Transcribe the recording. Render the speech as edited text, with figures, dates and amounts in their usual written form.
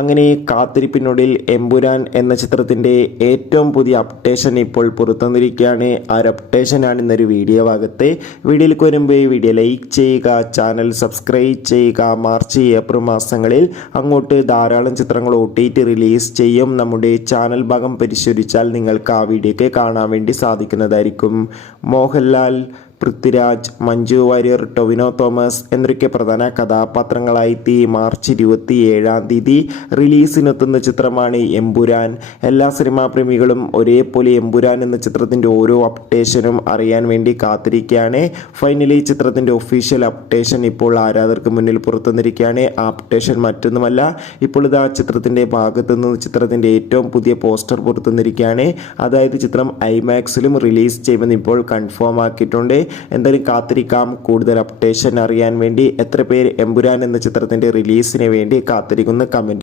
അങ്ങനെ കാത്തിരിപ്പിനുള്ളിൽ എമ്പുരാൻ എന്ന ചിത്രത്തിൻ്റെ ഏറ്റവും പുതിയ അപ്ഡേഷൻ ഇപ്പോൾ പുറത്തുവന്നിരിക്കുകയാണ്. ആ ഒരു അപ്ഡേഷനാണ് ഇന്നൊരു വീഡിയോ ഭാഗത്ത്. വീഡിയോയിലേക്ക് വരുമ്പോൾ വീഡിയോ ലൈക്ക് ചെയ്യുക, ചാനൽ സബ്സ്ക്രൈബ് ചെയ്യുക. മാർച്ച് ഏപ്രിൽ മാസങ്ങളിൽ അങ്ങോട്ട് ധാരാളം ചിത്രങ്ങൾ OTT റിലീസ് ചെയ്യും. നമ്മുടെ ചാനൽ ഭാഗം പരിശോധിച്ചാൽ നിങ്ങൾക്ക് ആ വീഡിയോയ്ക്ക് കാണാൻ വേണ്ടി സാധിക്കുന്നതായിരിക്കും. മോഹൻലാൽ, പൃഥ്വിരാജ്, മഞ്ജു വാര്യർ, ടൊവിനോ തോമസ് എന്നൊക്കെ പ്രധാന കഥാപാത്രങ്ങളായി മാർച്ച് 27 റിലീസിനെത്തുന്ന ചിത്രമാണ് എമ്പുരാൻ. എല്ലാ സിനിമാ പ്രേമികളും ഒരേപോലെ എമ്പുരാൻ എന്ന ചിത്രത്തിൻ്റെ ഓരോ അപ്ഡേഷനും അറിയാൻ വേണ്ടി കാത്തിരിക്കുകയാണ്. ഫൈനലി ചിത്രത്തിൻ്റെ ഒഫീഷ്യൽ അപ്ഡേഷൻ ഇപ്പോൾ ആരാധകർക്ക് മുന്നിൽ പുറത്തുവന്നിരിക്കുകയാണ്. ആ അപ്ഡേഷൻ മറ്റൊന്നുമല്ല, ഇപ്പോൾ ഇതാ ചിത്രത്തിൻ്റെ ഭാഗത്തു നിന്ന് ചിത്രത്തിൻ്റെ ഏറ്റവും പുതിയ പോസ്റ്റർ പുറത്തുവന്നിരിക്കുകയാണ്. അതായത് ചിത്രം IMAXിലും റിലീസ് ചെയ്യുമെന്ന് ഇപ്പോൾ കൺഫേം ആക്കിയിട്ടുണ്ട്. എന്തായാലും കാത്തിരിക്കാം കൂടുതൽ അപ്ഡേഷൻ അറിയാൻ വേണ്ടി. എത്ര പേര് എമ്പുരാൻ എന്ന ചിത്രത്തിൻ്റെ റിലീസിന് വേണ്ടി കാത്തിരിക്കുന്ന കമൻറ്റ്